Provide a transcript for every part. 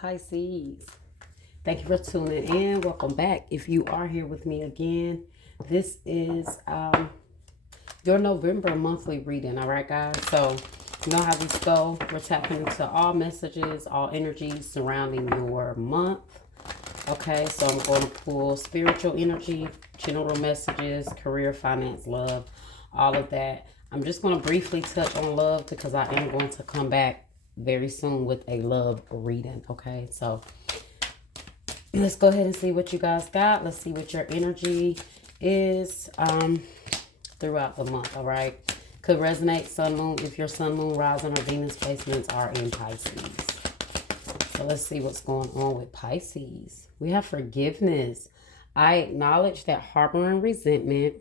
Pisces. Thank you for tuning in. Welcome back. If you are here with me again, this is your November monthly reading. All right, guys. So you know how these go. We're tapping into all messages, all energies surrounding your month. Okay, so I'm going to pull spiritual energy, general messages, career, finance, love, all of that. I'm just going to briefly touch on love because I am going to come back very soon with a love reading. Okay, so let's go ahead and see what you guys got. Let's see what your energy is throughout the month. All right, could resonate sun, moon, if your sun, moon, rising, or Venus placements are in Pisces. So let's see what's going on with Pisces. We have forgiveness. I acknowledge that harboring resentment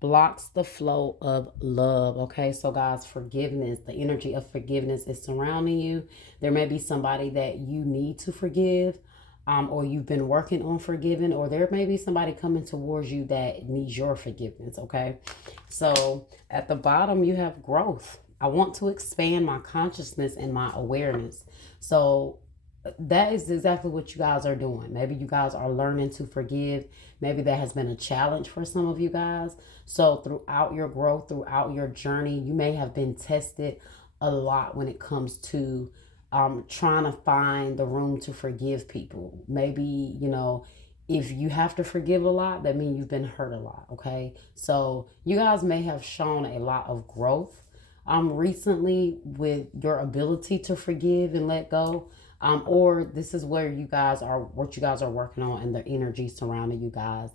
blocks the flow of love. Okay, so guys, forgiveness, the energy of forgiveness is surrounding you. There may be somebody that you need to forgive, or you've been working on forgiving, or there may be somebody coming towards you that needs your forgiveness. Okay, so at the bottom you have growth. I want to expand my consciousness and my awareness. So that is exactly what you guys are doing. Maybe you guys are learning to forgive. Maybe that has been a challenge for some of you guys. So throughout your growth, throughout your journey, you may have been tested a lot when it comes to trying to find the room to forgive people. Maybe, you know, if you have to forgive a lot, that means you've been hurt a lot. Okay, so you guys may have shown a lot of growth recently with your ability to forgive and let go. Or this is where you guys are, what you guys are working on, and the energy surrounding you guys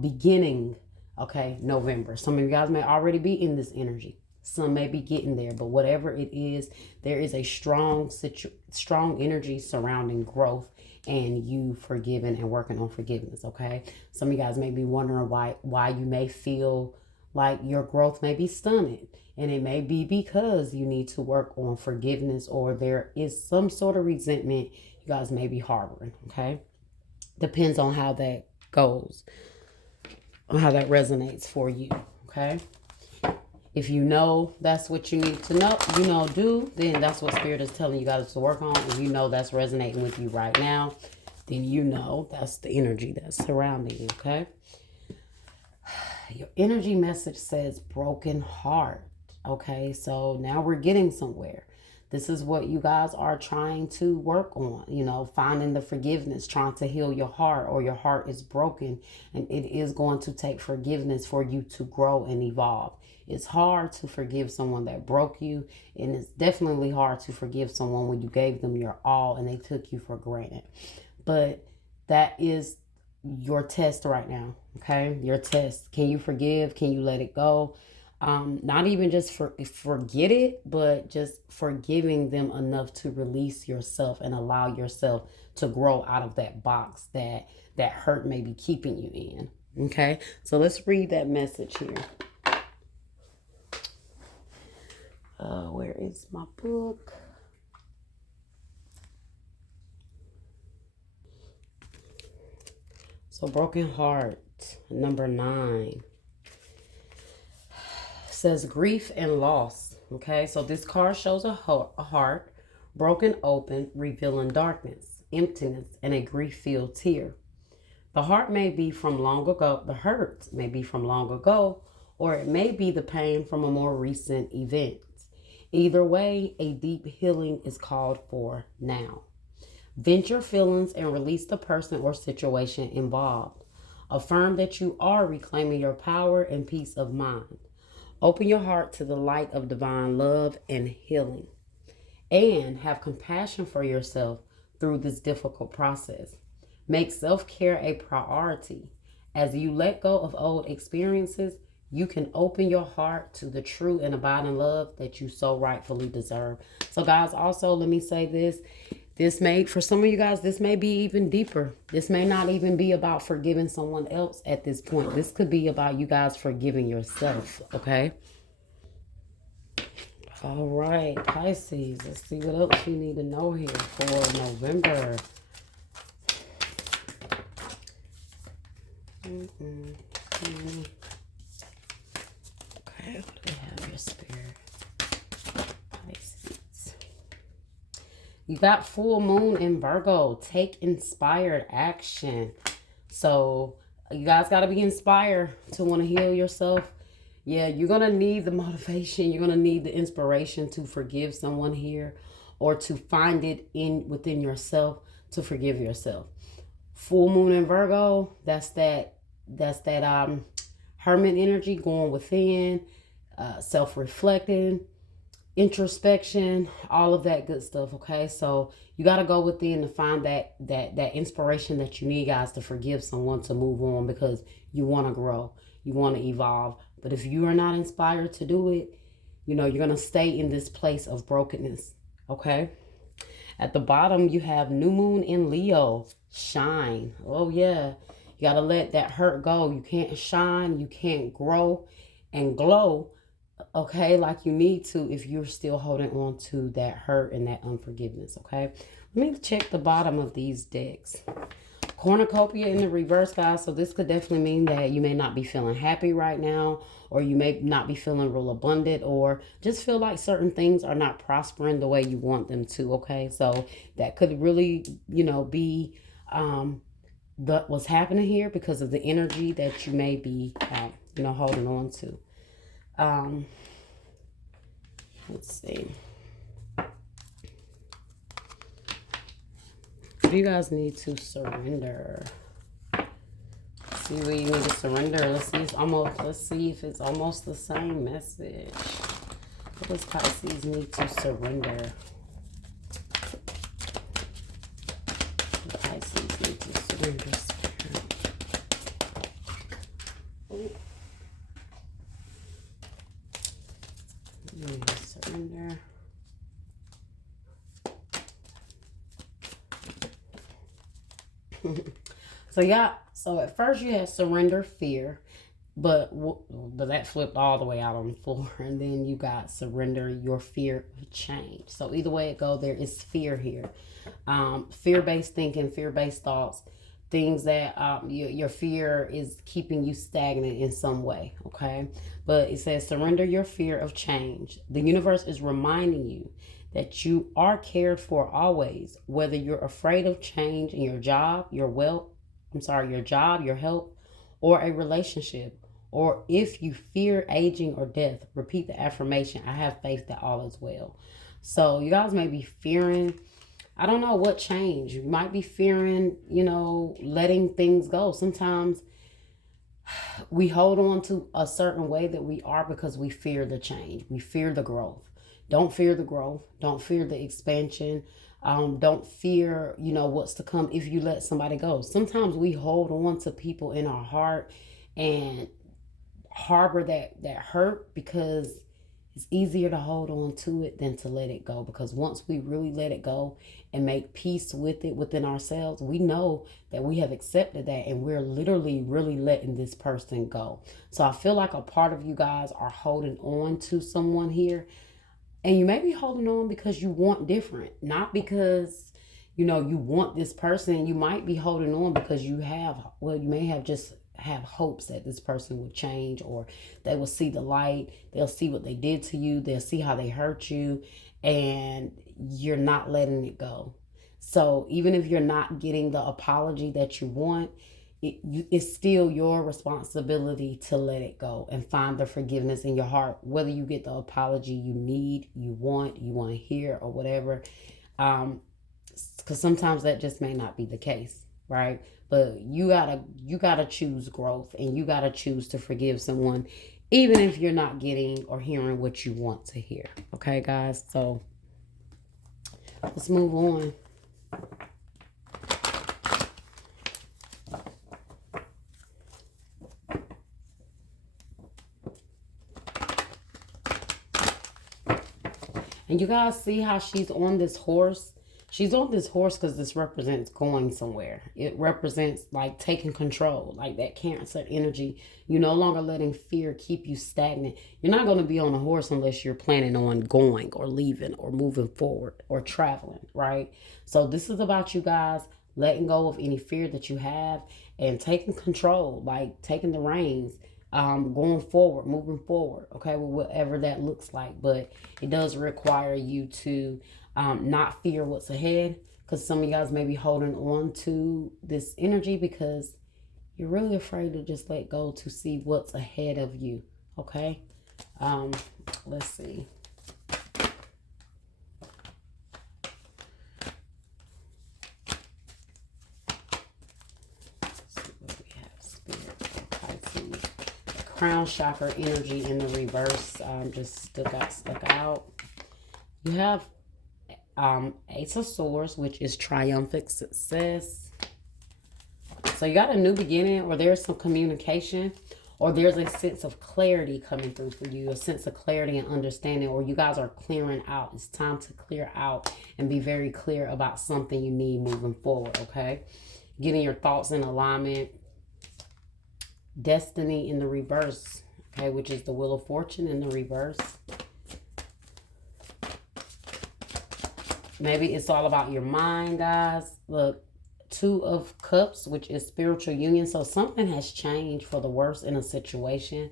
beginning, okay, November. Some of you guys may already be in this energy. Some may be getting there, but whatever it is, there is a strong energy surrounding growth and you forgiving and working on forgiveness. Okay, some of you guys may be wondering why you may feel like your growth may be stunted. And it may be because you need to work on forgiveness, or there is some sort of resentment you guys may be harboring. Okay, depends on how that goes, on how that resonates for you. Okay, if you know that's what you need to know, then that's what Spirit is telling you guys to work on. If you know that's resonating with you right now, then you know that's the energy that's surrounding you. Okay, your energy message says broken heart. Okay, so now we're getting somewhere. This is what you guys are trying to work on, you know, finding the forgiveness, trying to heal your heart, or your heart is broken, and it is going to take forgiveness for you to grow and evolve. It's hard to forgive someone that broke you, and it's definitely hard to forgive someone when you gave them your all and they took you for granted. But that is your test right now. Okay, your test. Can you forgive? Can you let it go? Not even just forget it, but just forgiving them enough to release yourself and allow yourself to grow out of that box that hurt may be keeping you in. Okay, so let's read that message here. Where is my book? So broken heart, number 9. Says grief and loss. Okay, so this card shows a heart broken open, revealing darkness, emptiness, and a grief-filled tear. The heart may be from long ago, the hurt may be from long ago, or it may be the pain from a more recent event. Either way, a deep healing is called for now. Vent your feelings and release the person or situation involved. Affirm that you are reclaiming your power and peace of mind. Open your heart to the light of divine love and healing, and have compassion for yourself through this difficult process. Make self-care a priority. As you let go of old experiences, you can open your heart to the true and abiding love that you so rightfully deserve. So guys, also let me say this. For some of you guys, this may be even deeper. This may not even be about forgiving someone else at this point. This could be about you guys forgiving yourself, okay? All right, Pisces. Let's see what else you need to know here for November. Okay, what do we have here, Spirit? Pisces. You got full moon in Virgo. Take inspired action. So you guys got to be inspired to want to heal yourself. Yeah, you're going to need the motivation. You're going to need the inspiration to forgive someone here, or to find it within yourself to forgive yourself. Full moon in Virgo, that's that hermit energy, going within, self-reflecting, introspection, all of that good stuff. Okay, so you got to go within to find that inspiration that you need, guys, to forgive someone, to move on, because you want to grow, you want to evolve. But if you are not inspired to do it, you know, you're going to stay in this place of brokenness. Okay, at the bottom you have new moon in Leo. Shine. Oh yeah, you got to let that hurt go. You can't shine, you can't grow and glow, okay, like you need to, if you're still holding on to that hurt and that unforgiveness. Okay, let me check the bottom of these decks. Cornucopia in the reverse, guys. So this could definitely mean that you may not be feeling happy right now, or you may not be feeling real abundant, or just feel like certain things are not prospering the way you want them to. Okay, so that could really, you know, be what's happening here, because of the energy that you may be you know, holding on to. Let's see. You guys need to surrender. See where you need to surrender. Let's see if it's almost the same message. What does Pisces need to surrender? Pisces need to surrender, Spirit. Surrender. So yeah, so at first you had surrender, fear, but that flipped all the way out on the floor, and then you got surrender, your fear of change. So either way it go, there is fear here. Fear-based thinking, fear-based thoughts, things that your fear is keeping you stagnant in some way. Okay, but it says surrender your fear of change. The universe is reminding you that you are cared for always, whether you're afraid of change in your job, your job, your health, or a relationship, or if you fear aging or death. Repeat the affirmation: I have faith that all is well. So you guys may be fearing, I don't know what change. You might be fearing, you know, letting things go. Sometimes we hold on to a certain way that we are because we fear the change. We fear the growth. Don't fear the growth. Don't fear the expansion. Don't fear, you know, what's to come if you let somebody go. Sometimes we hold on to people in our heart and harbor that hurt, because it's easier to hold on to it than to let it go. Because once we really let it go and make peace with it within ourselves, we know that we have accepted that, and we're literally really letting this person go. So I feel like a part of you guys are holding on to someone here. And you may be holding on because you want different, not because, you know, you want this person. You might be holding on because you may have just have hopes that this person will change, or they will see the light. They'll see what they did to you. They'll see how they hurt you, and you're not letting it go. So even if you're not getting the apology that you want, it's still your responsibility to let it go and find the forgiveness in your heart, whether you get the apology you need, you want to hear, or whatever. Because sometimes that just may not be the case, right? But you gotta choose growth, and you gotta choose to forgive someone, even if you're not getting or hearing what you want to hear. Okay, guys? So let's move on. And you guys see how she's on this horse? She's on this horse because this represents going somewhere. It represents like taking control, like that Cancer energy. You're no longer letting fear keep you stagnant. You're not going to be on a horse unless you're planning on going or leaving or moving forward or traveling, right? So this is about you guys letting go of any fear that you have and taking control, like taking the reins. Going forward, moving forward, okay, with whatever that looks like. But it does require you to not fear what's ahead, because some of you guys may be holding on to this energy because you're really afraid to just let go to see what's ahead of you. Okay. Let's see. Crown chakra energy in the reverse just stuck out. You have Ace of Swords, which is triumphant success. So you got a new beginning, or there's some communication, or there's a sense of clarity coming through for you, a sense of clarity and understanding, or you guys are clearing out. It's time to clear out and be very clear about something you need moving forward, okay? Getting your thoughts in alignment. Destiny in the reverse, okay, which is the Wheel of Fortune in the reverse. Maybe it's all about your mind, guys. Look, Two of Cups, which is spiritual union. So something has changed for the worse in a situation.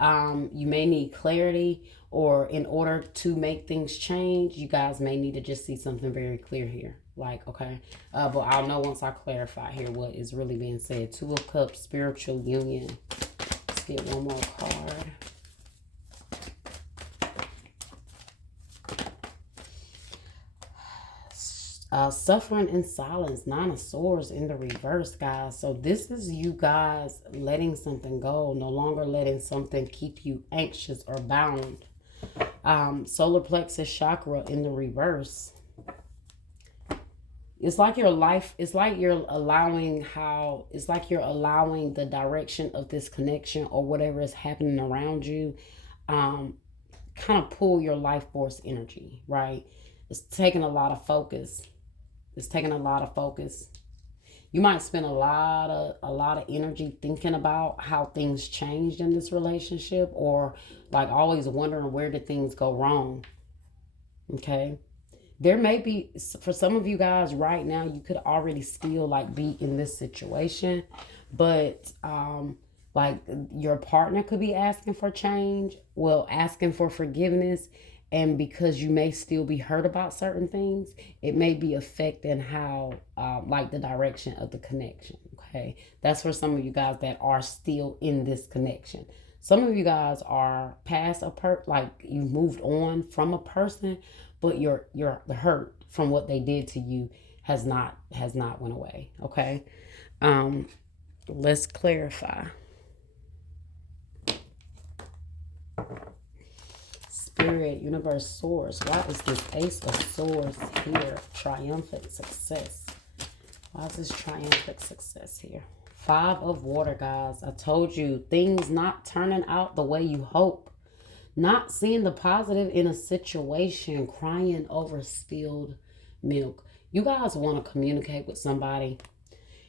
You may need clarity, or in order to make things change, you guys may need to just see something very clear here. Like, okay, but I'll know once I clarify here what is really being said. Two of Cups, spiritual union. Let's get one more card. Suffering in silence. Nine of Swords in the reverse, guys. So this is you guys letting something go, no longer letting something keep you anxious or bound. Solar plexus chakra in the reverse. It's like your life, it's like you're allowing the direction of this connection or whatever is happening around you, kind of pull your life force energy, right? It's taking a lot of focus. You might spend a lot of energy thinking about how things changed in this relationship, or like always wondering where did things go wrong. Okay. There may be, for some of you guys right now, you could already still like be in this situation, but like your partner could be asking for change, well, asking for forgiveness. And because you may still be hurt about certain things, it may be affecting how, like the direction of the connection. Okay. That's for some of you guys that are still in this connection. Some of you guys are past like you've moved on from a person, but the hurt from what they did to you has not went away. Okay. Let's clarify. Spirit, universe, source. Why is this Ace of Swords here? Triumphant success. Why is this triumphant success here? Five of Water, guys. I told you, things not turning out the way you hope. Not seeing the positive in a situation. Crying over spilled milk. You guys want to communicate with somebody.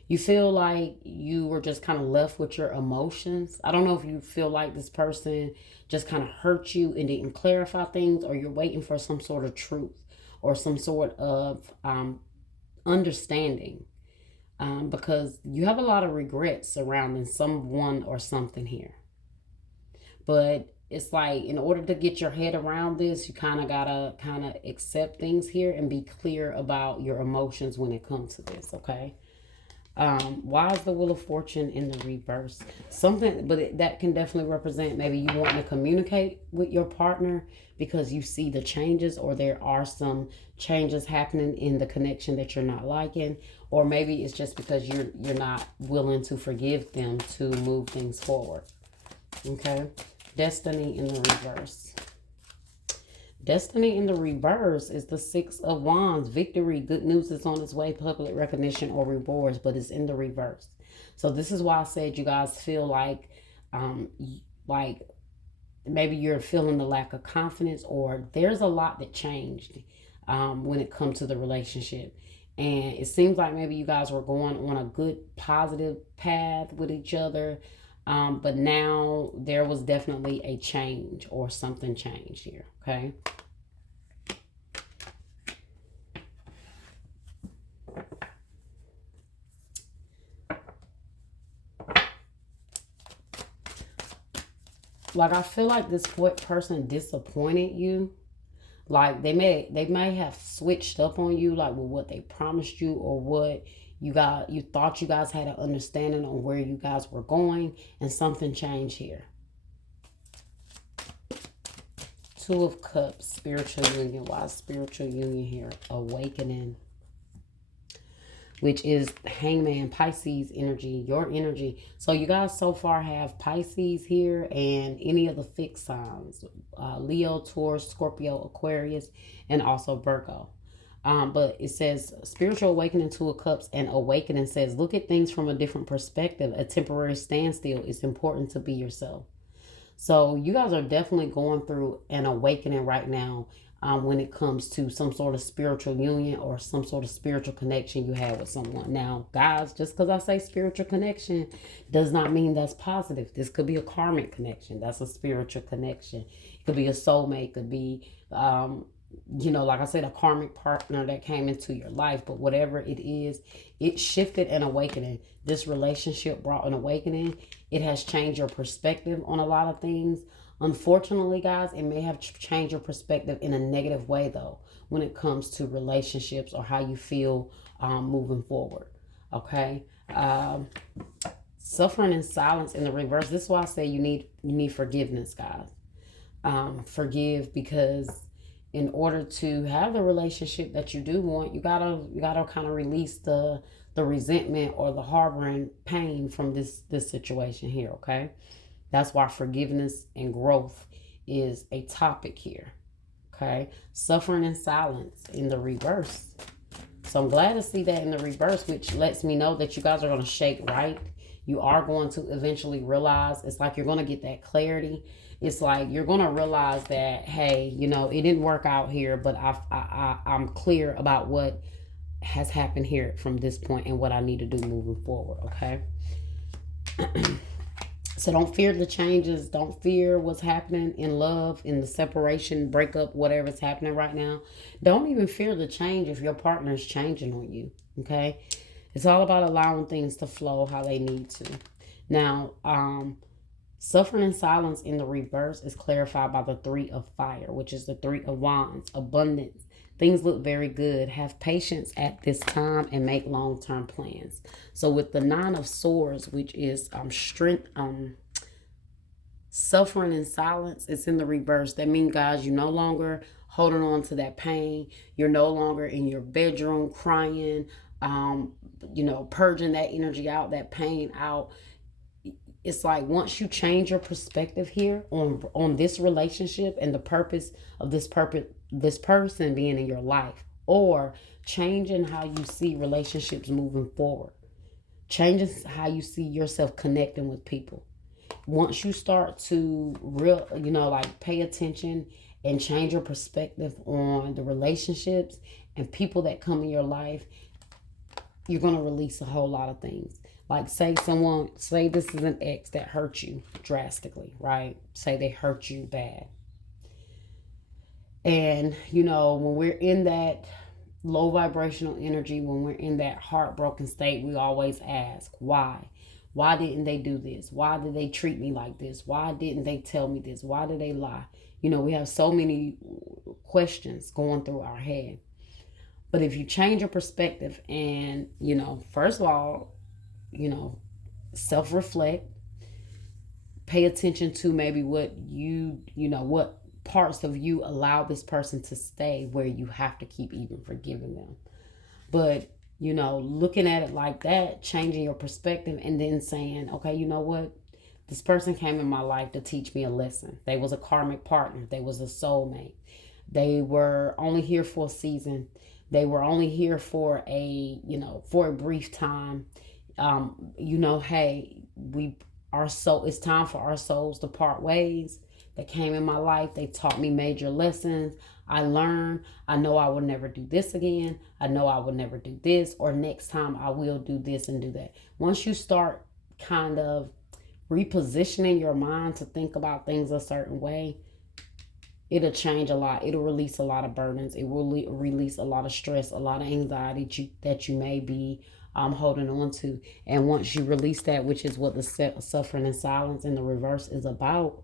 You feel like you were just kind of left with your emotions. I don't know if you feel like this person just kind of hurt you and didn't clarify things, or you're waiting for some sort of truth or some sort of understanding, because you have a lot of regrets surrounding someone or something here. But it's like, in order to get your head around this, you kind of gotta accept things here and be clear about your emotions when it comes to this. Okay. Why is the Wheel of Fortune in the reverse? Something, but that can definitely represent maybe you want to communicate with your partner because you see the changes, or there are some changes happening in the connection that you're not liking, or maybe it's just because you're not willing to forgive them to move things forward. Okay. Destiny in the reverse. Destiny in the reverse is the Six of Wands. Victory, good news is on its way, public recognition or rewards, but it's in the reverse. So this is why I said you guys feel like maybe you're feeling the lack of confidence, or there's a lot that changed when it comes to the relationship. And it seems like maybe you guys were going on a good, positive path with each other. But now there was definitely a change, or something changed here. Okay. Like, I feel like this person disappointed you. Like they may have switched up on you, like with what they promised you, or what you thought you guys had an understanding on where you guys were going, and something changed here. Two of Cups, spiritual union. Why spiritual union here? Awakening, which is Hangman, Pisces energy, your energy. So you guys so far have Pisces here and any of the fixed signs, Leo, Taurus, Scorpio, Aquarius, and also Virgo. But it says spiritual awakening, Two of Cups, and awakening says look at things from a different perspective. A temporary standstill. It's important to be yourself. So you guys are definitely going through an awakening right now, when it comes to some sort of spiritual union or some sort of spiritual connection you have with someone. Now, guys, just because I say spiritual connection does not mean that's positive. This could be a karmic connection. That's a spiritual connection. It could be a soulmate. It could be, like I said, a karmic partner that came into your life. But whatever it is, it shifted an awakening. This relationship brought an awakening. It has changed your perspective on a lot of things. Unfortunately, guys, it may have changed your perspective in a negative way, though, when it comes to relationships or how you feel moving forward. Okay. Suffering in silence in the reverse. This is why I say you need forgiveness, guys. Forgive, because in order to have the relationship that you do want, you gotta kind of release the resentment or the harboring pain from this situation here. Okay. That's why forgiveness and growth is a topic here. Okay. Suffering in silence in the reverse. So I'm glad to see that in the reverse, which lets me know that you guys are going to shake right. You are going to eventually realize, it's like you're going to get that clarity. It's like you're going to realize that, hey, it didn't work out here, but I'm clear about what has happened here from this point and what I need to do moving forward. Okay. So don't fear the changes. Don't fear what's happening in love, in the separation, breakup, whatever's happening right now. Don't even fear the change if your partner is changing on you. Okay. It's all about allowing things to flow how they need to. Now, suffering in silence in the reverse is clarified by the Three of Fire, which is the Three of Wands, abundance. Things look very good. Have patience at this time and make long-term plans. So with the Nine of Swords, which is strength, suffering in silence, it's in the reverse. That means, guys, you're no longer holding on to that pain. You're no longer in your bedroom crying, purging that energy out, that pain out. It's like once you change your perspective here on this relationship and the purpose of this person being in your life, or changing how you see relationships moving forward, changing how you see yourself connecting with people. Once you start to pay attention and change your perspective on the relationships and people that come in your life, you're going to release a whole lot of things. Like say this is an ex that hurt you drastically, right? Say they hurt you bad. And, when we're in that low vibrational energy, when we're in that heartbroken state, we always ask, why? Why didn't they do this? Why did they treat me like this? Why didn't they tell me this? Why did they lie? We have so many questions going through our head. But if you change your perspective and, first of all, self-reflect, pay attention to maybe what what parts of you allow this person to stay where you have to keep even forgiving them. But, looking at it like that, changing your perspective and then saying, okay, you know what? This person came in my life to teach me a lesson. They was a karmic partner. They was a soulmate. They were only here for a season. They were only here for a brief time. Hey, it's time for our souls to part ways. They came in my life. They taught me major lessons. I learned. I know I will never do this again. I know I will never do this, or next time I will do this and do that. Once you start kind of repositioning your mind to think about things a certain way, it'll change a lot. It'll release a lot of burdens. It will release a lot of stress, a lot of anxiety that you may be holding on to. And once you release that, which is what the suffering in silence in the reverse is about,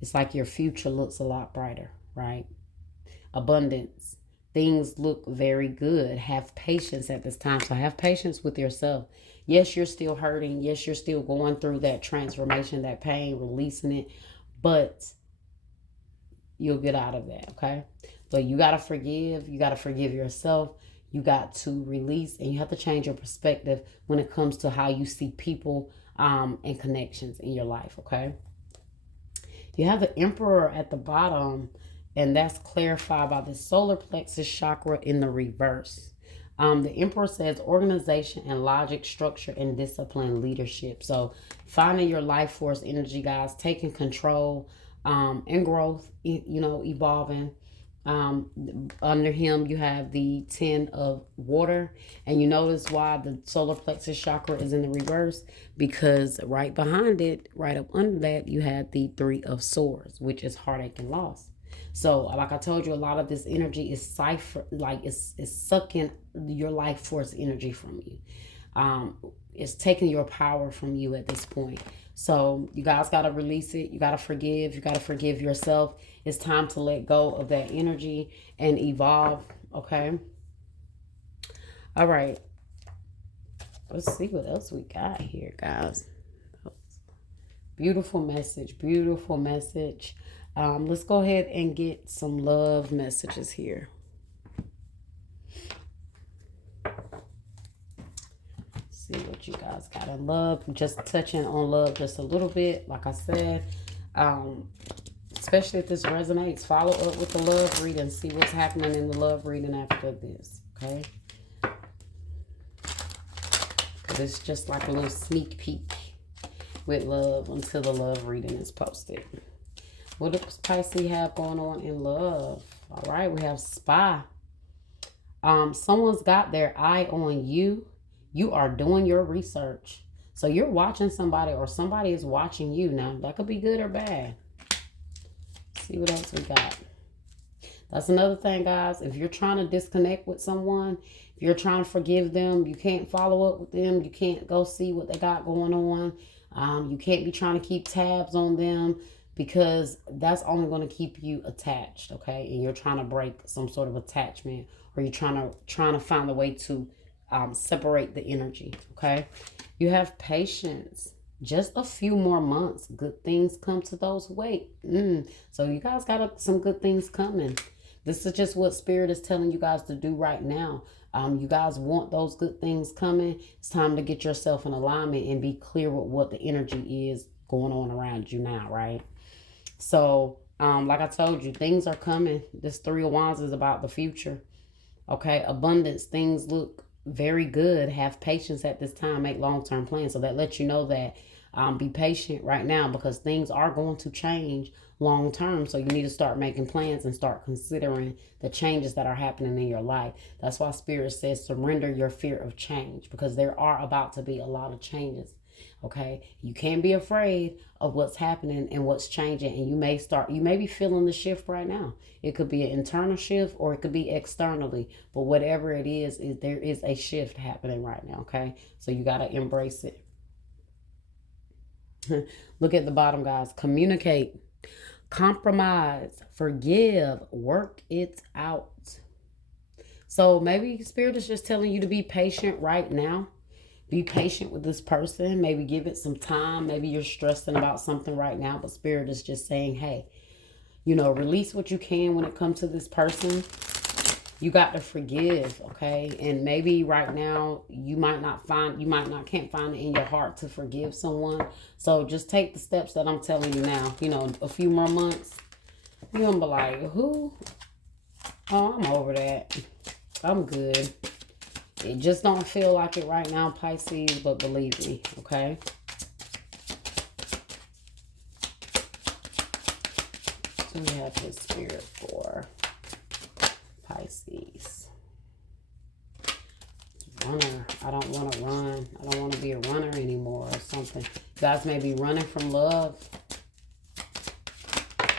it's like your future looks a lot brighter, right? abundance. Things look very good. Have patience at this time. So have patience with yourself. Yes, you're still hurting. Yes, you're still going through that transformation, that pain, releasing it. But you'll get out of that, okay? But you got to forgive. You got to forgive yourself. You got to release, and you have to change your perspective when it comes to how you see people and connections in your life, okay? You have the Emperor at the bottom, and that's clarified by the solar plexus chakra in the reverse. The Emperor says organization and logic, structure, and discipline, leadership. So finding your life force energy, guys, taking control and growth, evolving. Under him, you have the 10 of water. And you notice why the solar plexus chakra is in the reverse, because right behind it, right up under that, you have the 3 of swords, which is heartache and loss. So like I told you, a lot of this energy is it's sucking your life force energy from you. It's taking your power from you at this point. So you guys got to release it. You got to forgive. You got to forgive yourself. It's time to let go of that energy and evolve. Okay. All right. Let's see what else we got here, guys. Beautiful message. Beautiful message. Let's go ahead and get some love messages here. See what you guys got in love. Just touching on love just a little bit. Like I said, especially if this resonates, follow up with the love reading. See what's happening in the love reading after this. Okay. Because it's just like a little sneak peek with love until the love reading is posted. What does Pisces have going on in love? All right, we have Spy. Someone's got their eye on you. You are doing your research. So you're watching somebody, or somebody is watching you. Now, that could be good or bad. Let's see what else we got. That's another thing, guys. If you're trying to disconnect with someone, if you're trying to forgive them, you can't follow up with them. You can't go see what they got going on. You can't be trying to keep tabs on them, because that's only going to keep you attached, okay? And you're trying to break some sort of attachment, or you're trying to find a way to separate the energy, okay? You have patience. Just a few more months. Good things come to those who wait. So you guys got some good things coming. This is just what Spirit is telling you guys to do right now. You guys want those good things coming. It's time to get yourself in alignment and be clear with what the energy is going on around you now, right? So, like I told you, things are coming. This 3 of Wands is about the future. Okay, abundance. Things look very good. Have patience at this time. Make long-term plans. So that lets you know that be patient right now, because things are going to change long-term. So you need to start making plans and start considering the changes that are happening in your life. That's why Spirit says surrender your fear of change, because there are about to be a lot of changes. Okay, you can't be afraid of what's happening and what's changing, and you may be feeling the shift right now. It could be an internal shift, or it could be externally, but whatever it is there is a shift happening right now. Okay, so you got to embrace it. Look at the bottom, guys. Communicate, compromise, forgive, work it out. So maybe Spirit is just telling you to be patient right now. Be patient with this person. Maybe give it some time. Maybe you're stressing about something right now, but Spirit is just saying, hey, release what you can when it comes to this person. You got to forgive, okay? And maybe right now you can't find it in your heart to forgive someone. So just take the steps that I'm telling you now. A few more months, you're gonna be like, who? Oh, I'm over that. I'm good. It just don't feel like it right now, Pisces, but believe me, okay? So we have his Spirit for Pisces. Runner. I don't want to run. I don't want to be a runner anymore or something. You guys may be running from love.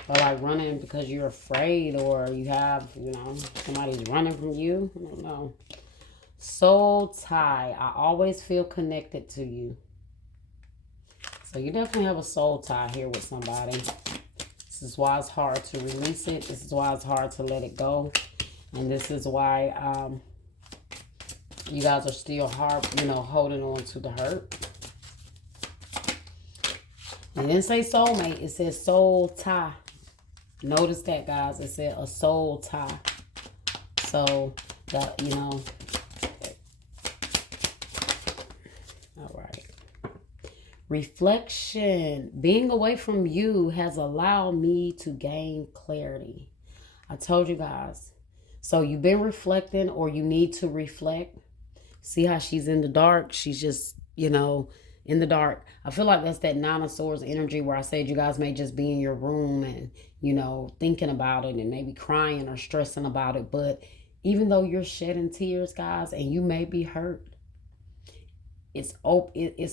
Or like running because you're afraid, or you have, somebody's running from you. I don't know. Soul tie. I always feel connected to you. So you definitely have a soul tie here with somebody. This is why it's hard to release it. This is why it's hard to let it go. And this is why you guys are still holding on to the hurt. It didn't say soulmate. It says soul tie. Notice that, guys. It said a soul tie. So, that, all right. Reflection. Being away from you has allowed me to gain clarity. I told you guys. So, you've been reflecting, or you need to reflect. See how she's in the dark? She's just, in the dark. I feel like that's that Nine of Swords energy where I said you guys may just be in your room and, thinking about it and maybe crying or stressing about it. But even though you're shedding tears, guys, and you may be hurt, it's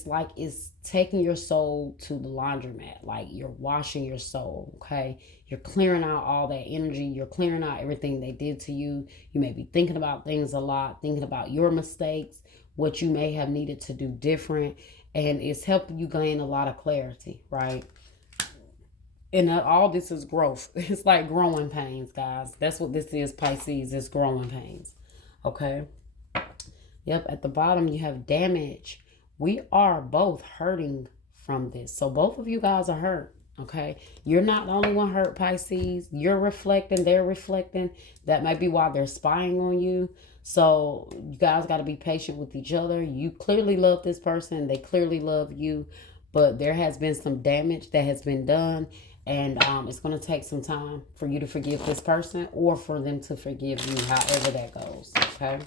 like it's taking your soul to the laundromat. Like you're washing your soul, okay? You're clearing out all that energy. You're clearing out everything they did to you. You may be thinking about things a lot, thinking about your mistakes, what you may have needed to do different. And it's helping you gain a lot of clarity, right? And all this is growth. It's like growing pains, guys. That's what this is, Pisces. It's growing pains, okay? Yep, at the bottom you have damage. We are both hurting from this. So both of you guys are hurt, okay? You're not the only one hurt, Pisces. You're reflecting. They're reflecting. That might be why they're spying on you. So you guys got to be patient with each other. You clearly love this person. They clearly love you. But there has been some damage that has been done. And it's going to take some time for you to forgive this person or for them to forgive you, however that goes. Okay?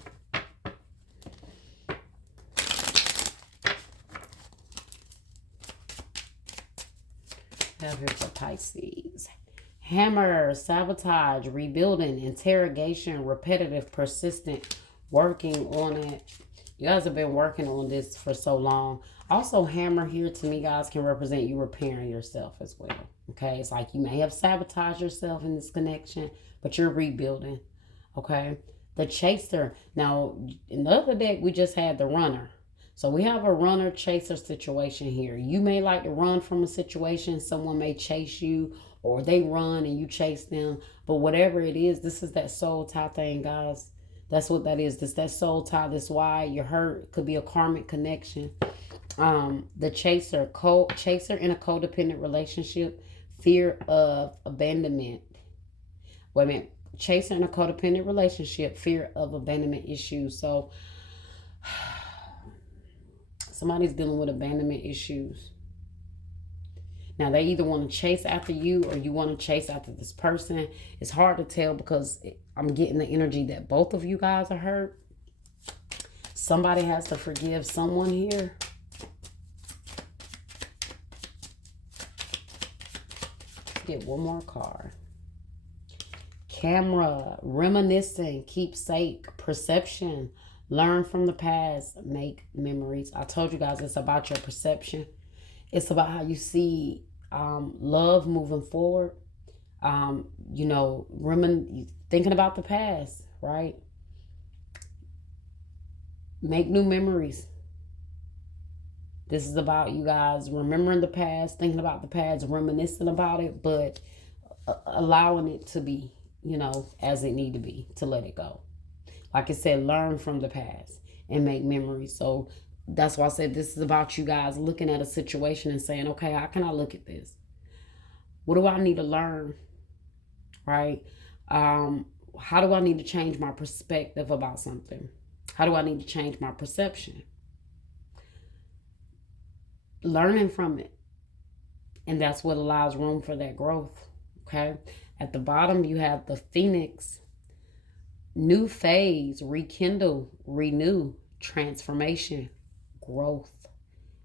Have here for Pisces. Hammer, sabotage, rebuilding, interrogation, repetitive, persistent, working on it. You guys have been working on this for so long. Also, hammer here to me, guys, can represent you repairing yourself as well. Okay, it's like you may have sabotaged yourself in this connection, but you're rebuilding. Okay, the chaser. Now, in the other deck, we just had the runner. So we have a runner-chaser situation here. You may like to run from a situation. Someone may chase you, or they run and you chase them. But whatever it is, this is that soul tie thing, guys. That's what that is. This that soul tie. This why you're hurt. It could be a karmic connection. The chaser in a codependent relationship, fear of abandonment. Wait a minute. Chaser in a codependent relationship, fear of abandonment issues. So somebody's dealing with abandonment issues. Now, they either want to chase after you or you want to chase after this person. It's hard to tell because I'm getting the energy that both of you guys are hurt. Somebody has to forgive someone here. Let's get one more card. Camera, reminiscing, keepsake, perception. Learn from the past, make memories. I told you guys it's about your perception. It's about how you see love moving forward. Thinking about the past, right? Make new memories. This is about you guys remembering the past, thinking about the past, reminiscing about it, but allowing it to be, as it need to be, to let it go. Like I said, learn from the past and make memories. So that's why I said this is about you guys looking at a situation and saying, okay, how can I look at this? What do I need to learn? Right? How do I need to change my perspective about something? How do I need to change my perception? Learning from it. And that's what allows room for that growth. Okay? At the bottom, you have the Phoenix. New phase, rekindle, renew, transformation, growth,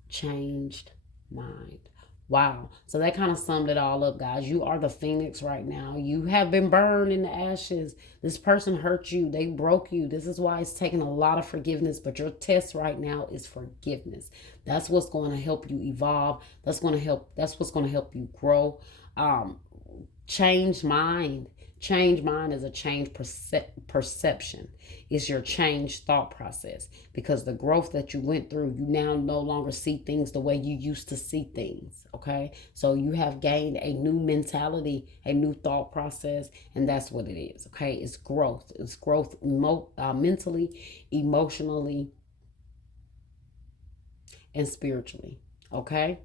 changed mind. Wow. So that kind of summed it all up, guys. You are the Phoenix right now. You have been burned in the ashes. This person hurt you. They broke you. This is why it's taking a lot of forgiveness. But your test right now is forgiveness. That's what's going to help you evolve. That's what's going to help you grow. Change mind. Change mind is a change perception. It's your change thought process, because the growth that you went through, you now no longer see things the way you used to see things. Okay, so you have gained a new mentality, a new thought process, and that's what it is. Okay, it's growth. It's growth mentally, emotionally, and spiritually. Okay.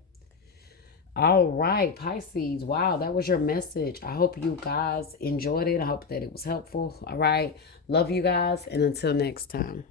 All right, Pisces. Wow, that was your message. I hope you guys enjoyed it. I hope that it was helpful. All right. Love you guys. And until next time.